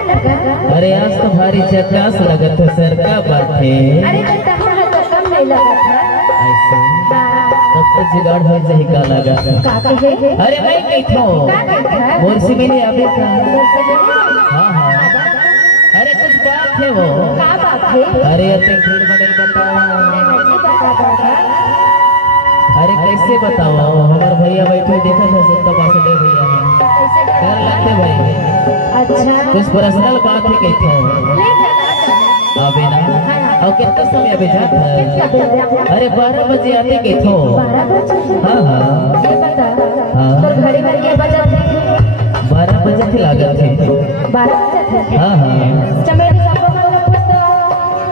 अरे आज तो भारी झकास लगत है सर का बात है। अरे तो कम नहीं लगा था ऐसे तब तो जुगाड़ हो जाए का लगा। काके है अरे मैं नहीं थो मोरसी में नहीं आवे था। हाँ हाँ अरे कुछ बात है वो। क्या बात है? अरे अते भीड़ में नहीं बताओ। अरे कैसे बताओ हमारे भैया बैठे देखा था सबका पास दे भैया है डर लगते भाई। अच्छा कुछ पर्सनल बात है कहते हो अबे ना और कितना समय अबे जाता है? अरे 12 बजे आते के थो। 12 बजे हाँ हाँ ये बता हाँ। तो घड़ी में ये बजा थे 12 बजे थे लागत थे। 12 बजे थे हाँ हाँ चमेली सबको मतलब तो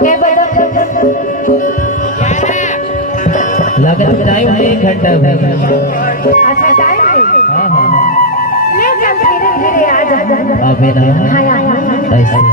के बजा थे लागत टाइम है 1 घंटा भी। अच्छा टाइम है हाँ हाँ ले चल धीरे धीरे आ जा अबे ना हां हां ऐसे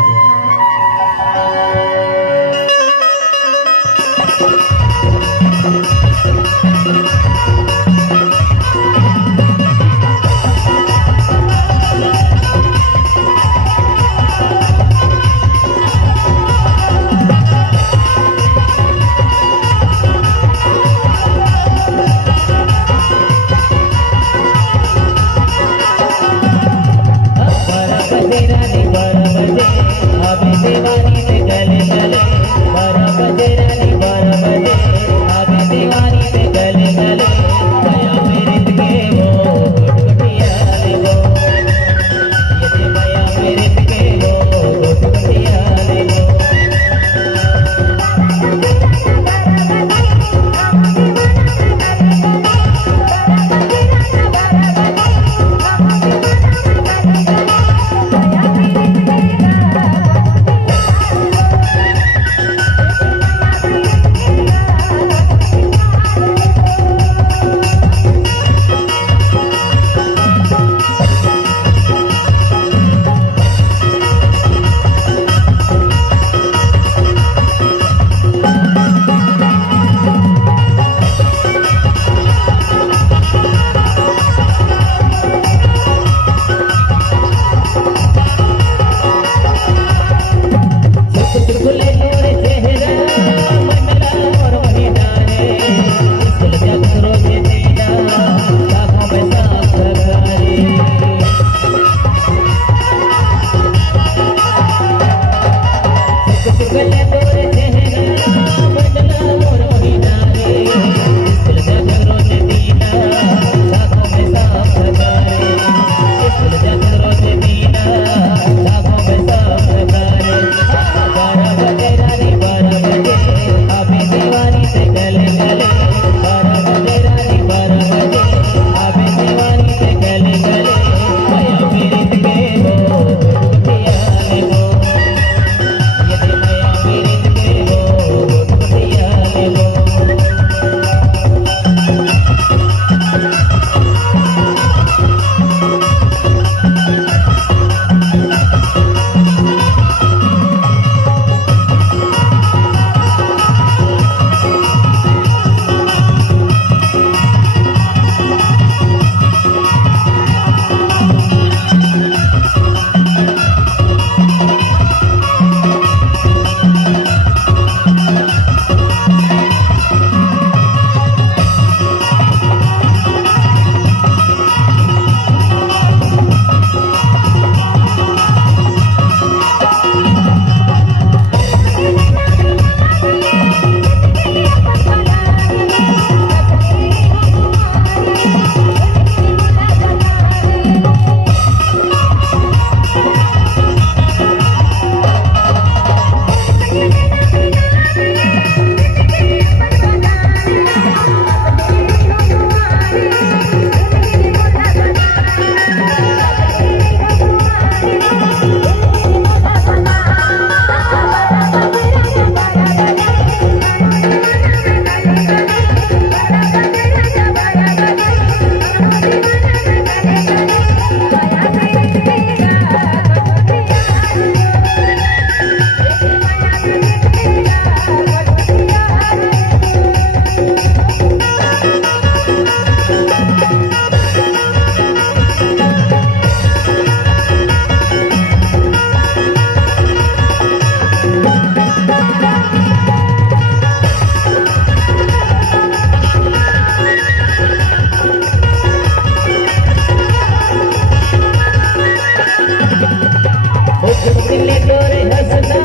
दिले तोरे हंसना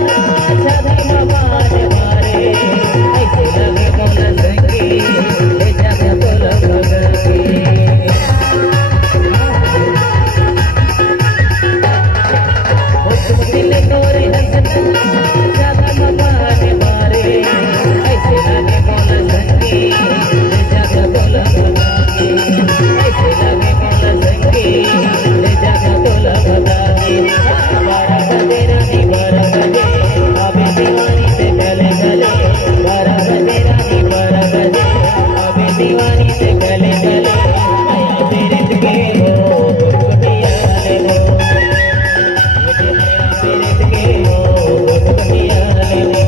छाती में बाज मारे ऐसे लगे मोला संगी ए जग तोला भगती दिले तोरे हंसना छाती में बाज मारे ऐसे लगे मोला संगी ए जग तोला भगती ऐसे लगे मोला संगी ए जग तोला भगती बारह बजे रानी बारह बजे अबे दीवानी से गले गले बारह बजे रानी बारह बजे अबे दीवानी से गले गले माया मेरे के हो गुटगुटिया ले लो मुझे माया मेरे के हो गुटगुटिया ले लो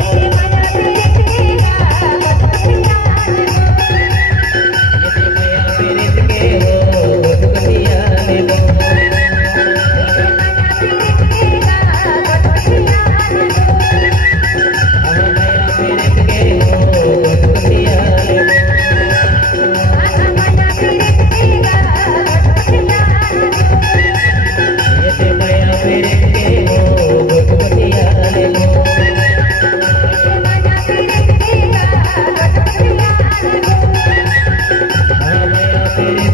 मुझे माया मेरे के हो गुटगुटिया ले लो मेरे